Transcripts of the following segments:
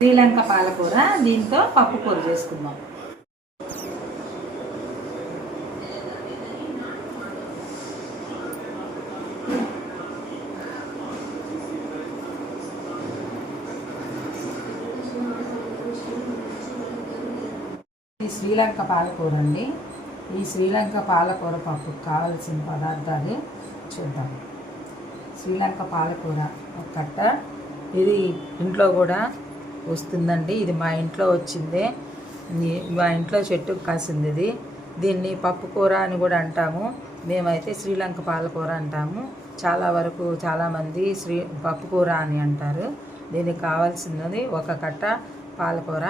శ్రీలంక పాలకూర, దీంతో పప్పు కూర చేసుకుందాం. ఈ శ్రీలంక పాలకూర అండి. ఈ శ్రీలంక పాలకూర పప్పుకు కావలసిన పదార్థాలు చూద్దాం. శ్రీలంక పాలకూర ఒక కట్ట, ఇది ఇంట్లో కూడా వస్తుందండి. ఇది మా ఇంట్లో వచ్చిందే, మా ఇంట్లో చెట్టుకు కాసింది. ఇది దీన్ని పప్పు కూర అని కూడా అంటాము. మేమైతే శ్రీలంక పాలకూర అంటాము. చాలా వరకు చాలామంది పప్పు కూర అని అంటారు. దీనికి కావాల్సినది ఒక కట్ట పాలకూర,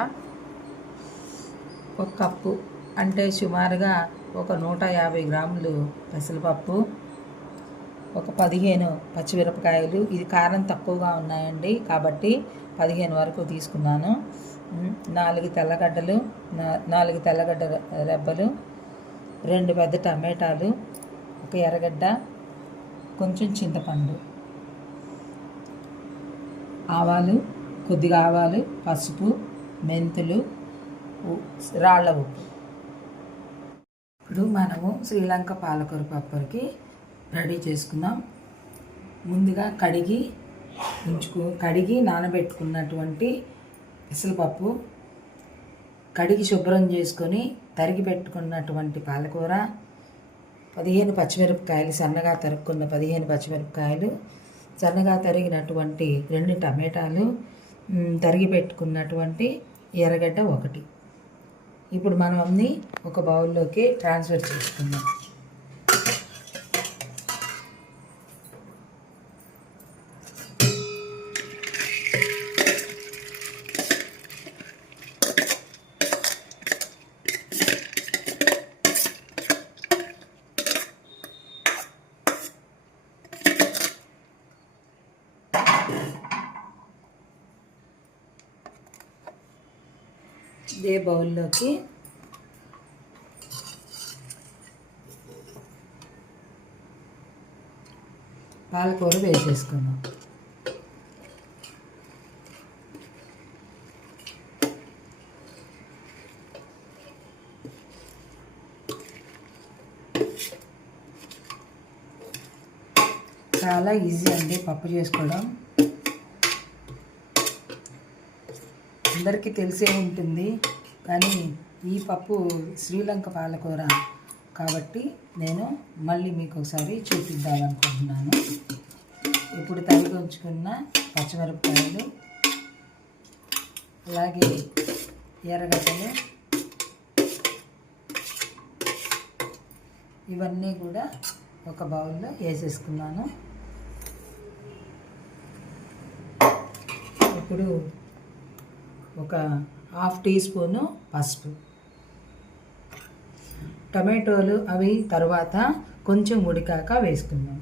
ఒక కప్పు అంటే సుమారుగా ఒక 150 గ్రాములు పెసరపప్పు, ఒక 15 పచ్చిమిరపకాయలు. ఇది కారం తక్కువగా ఉన్నాయండి కాబట్టి 15 వరకు తీసుకున్నాను. 4 తెల్లగడ్డలు, 4 తెల్లగడ్డ రెబ్బలు, 2 పెద్ద టమాటాలు, ఒక ఎర్రగడ్డ, కొంచెం చింతపండు, ఆవాలు, కొద్దిగా ఆవాలు, పసుపు, మెంతులు, రాళ్ళ ఉప్పు. ఇప్పుడు మనము శ్రీలంక పాలకూర పప్పుకి రెడీ చేసుకుందాం. ముందుగా కడిగి నానబెట్టుకున్నటువంటి పెసరపప్పు, కడిగి శుభ్రం చేసుకొని తరిగి పెట్టుకున్నటువంటి పాలకూర, 15 పచ్చిమిరపకాయలు, సన్నగా తరుక్కున్న 15 పచ్చిమిరపకాయలు, సన్నగా తరిగినటువంటి 2 టమాటాలు, తరిగి పెట్టుకున్నటువంటి ఎర్రగడ్డ 1. ఇప్పుడు మనం అన్నీ ఒక బౌల్లోకి ట్రాన్స్ఫర్ చేసుకుందాం. ఇదే బౌల్లోకి పాలకూర వేసేసుకుందాం. చాలా ఈజీ అండి పప్పు చేసుకోవడం. అందరికీ తెలిసే ఉంటుంది, కానీ ఈ పప్పు శ్రీలంక పాలకూర కాబట్టి నేను మళ్ళీ మీకు ఒకసారి చూపిద్దామనుకుంటున్నాను. ఇప్పుడు తరిగి ఉంచుకున్న పచ్చిమిరపకాయలు, అలాగే ఎర్రగడ్డలు, ఇవన్నీ కూడా ఒక బౌల్లో వేసేసుకున్నాను. ఇప్పుడు ఒక 1/2 టీ స్పూను పసుపు, టమాటోలు అవి తర్వాత కొంచెం ఉడికాక వేసుకుందాం.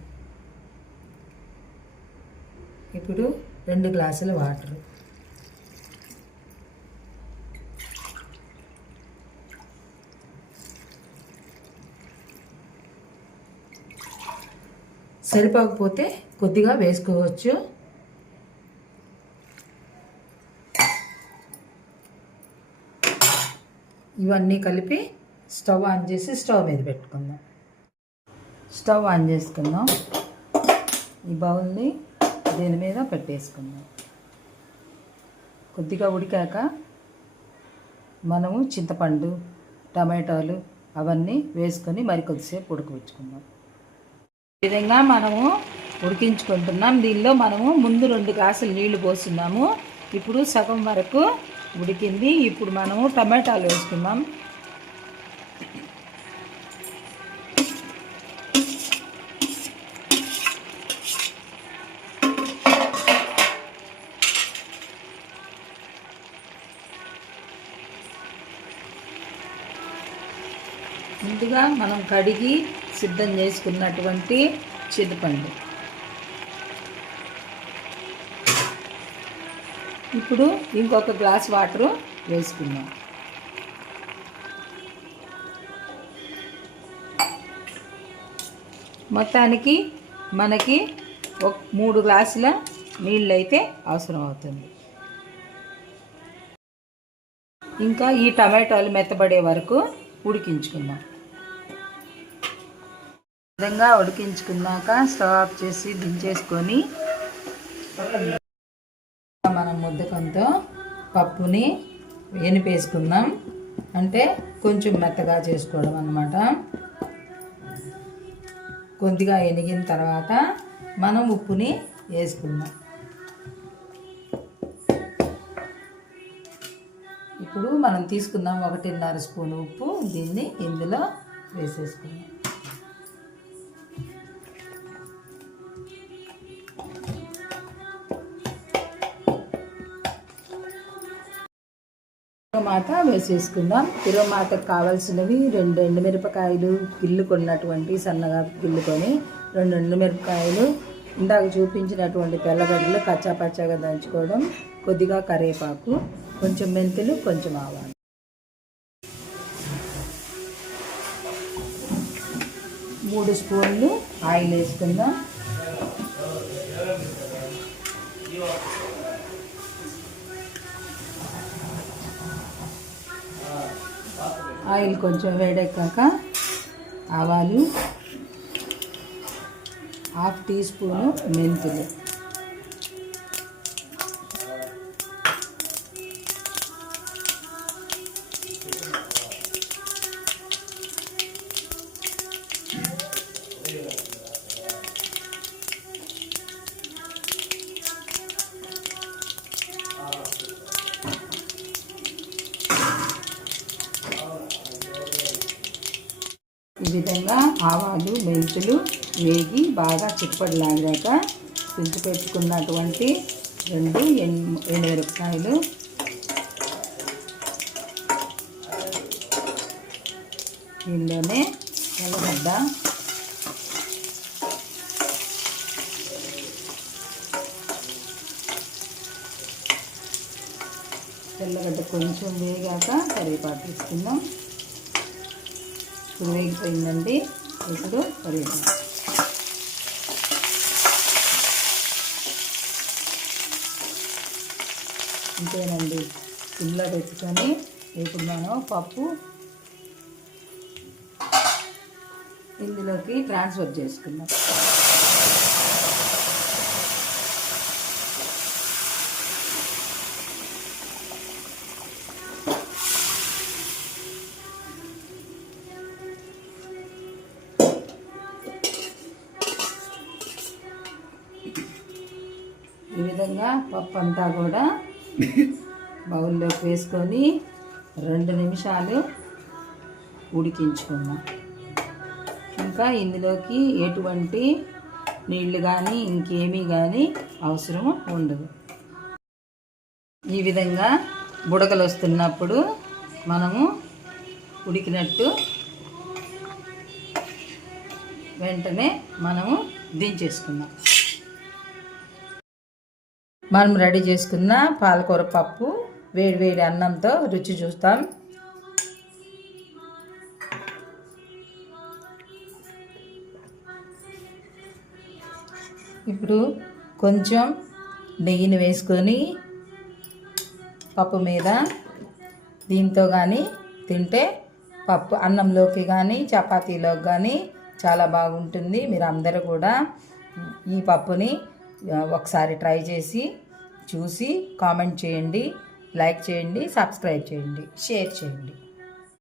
ఇప్పుడు 2 గ్లాసుల వాటర్, సరిపోకపోతే కొద్దిగా వేసుకోవచ్చు. ఇవన్నీ కలిపి స్టవ్ ఆన్ చేసి స్టవ్ మీద పెట్టుకుందాం. స్టవ్ ఆన్ చేసుకుందాం. ఈ బౌల్ని దీని మీద పెట్టేసుకుందాం. కొద్దిగా ఉడికాక మనము చింతపండు, టమాటాలు అవన్నీ వేసుకొని మరి కొద్దిసేపు ఉడకబెట్టుకుందాం. ఈ విధంగా మనము ఉడికించుకుంటున్నాం. దీనిలో మనము ముందు 2 గ్లాసులు నీళ్లు పోస్తున్నాము. ఇప్పుడు సగం వరకు ఉడికింది. ఇప్పుడు మనము టమాటాలు వేసుకుందాం. ముందుగా మనం కడిగి సిద్ధం చేసుకున్నటువంటి చింతపండు, ఇప్పుడు ఇంకొక గ్లాస్ వాటర్ వేసుకుందాం. మొత్తానికి మనకి ఒక 3 గ్లాసుల నీళ్ళు అయితే అవసరం అవుతుంది. ఇంకా ఈ టమాటాలు మెత్తబడే వరకు ఉడికించుకుందాం. విధంగా ఉడికించుకున్నాక స్టవ్ ఆఫ్ చేసి దించేసుకొని మనం ముద్దకంతో పప్పుని ఎనిపేసుకుందాం. అంటే కొంచెం మెత్తగా చేసుకోవడం అన్నమాట. కొద్దిగా ఎనిగిన తర్వాత మనం ఉప్పుని వేసుకుందాం. ఇప్పుడు మనం తీసుకుందాం 1.5 స్పూన్ ఉప్పు. దీన్ని ఇందులో వేసేసుకుందాం. తిరుమాత వేసేసుకుందాం. తిరుమాతకు కావాల్సినవి 2 ఎండుమిరపకాయలు గిల్లుకున్నటువంటి సన్నగా గిల్లుకొని, 2 ఎండుమిరపకాయలు, ఇందాక చూపించినటువంటి తెల్లగడ్డలు కచ్చాపచ్చాగా దంచుకోవడం, కొద్దిగా కరివేపాకు, కొంచెం మెంతులు, కొంచెం ఆవాలు. మూడు స్పూన్లు ఆయిల్ వేసుకుందాం. ఆయిల్ కొంచెం వేడెక్కాక ఆవాలు, 1/2 టీ స్పూను మెంతులు, ఈ విధంగా ఆవాలు మెంతులు వేగి బాగా చిప్పడిలాగాక తుంచి పెట్టుకున్నటువంటి 2 ఎండుమిరపకాయలు, దీనిలోనే తెల్లగడ్డ, కొంచెం వేగాక కరివేపాకు తీసుకుందాం. ఇప్పుడు వేగిపోయిందండి. ఇప్పుడు కరివేపాకు, అంతేనండి. సిమ్లో పెట్టుకొని ఇప్పుడు మనం పప్పు ఇందులోకి ట్రాన్స్ఫర్ చేసుకుందాం. ఈ విధంగా పప్పు అంతా కూడా బౌల్లోకి వేసుకొని 2 నిమిషాలు ఉడికించుకుందాం. ఇంకా ఇందులోకి ఎటువంటి నీళ్లు కానీ ఇంకేమీ కానీ అవసరం ఉండదు. ఈ విధంగా బుడగలు వస్తున్నప్పుడు మనము ఉడికినట్టు వెంటనే మనము దించేసుకుందాం. మనం రెడీ చేసుకున్న పాలకూర పప్పు వేడి అన్నంతో రుచి చూస్తాం. ఇప్పుడు కొంచెం నెయ్యిని వేసుకొని పప్పు మీద దీంతో కానీ తింటే పప్పు అన్నంలోకి కానీ చపాతీలోకి కానీ చాలా బాగుంటుంది. మీరు అందరూ కూడా ఈ పప్పుని ఒకసారి ట్రై చేసి చూసి కామెంట్ చేయండి, లైక్ చేయండి, సబ్స్క్రైబ్ చేయండి, షేర్ చేయండి.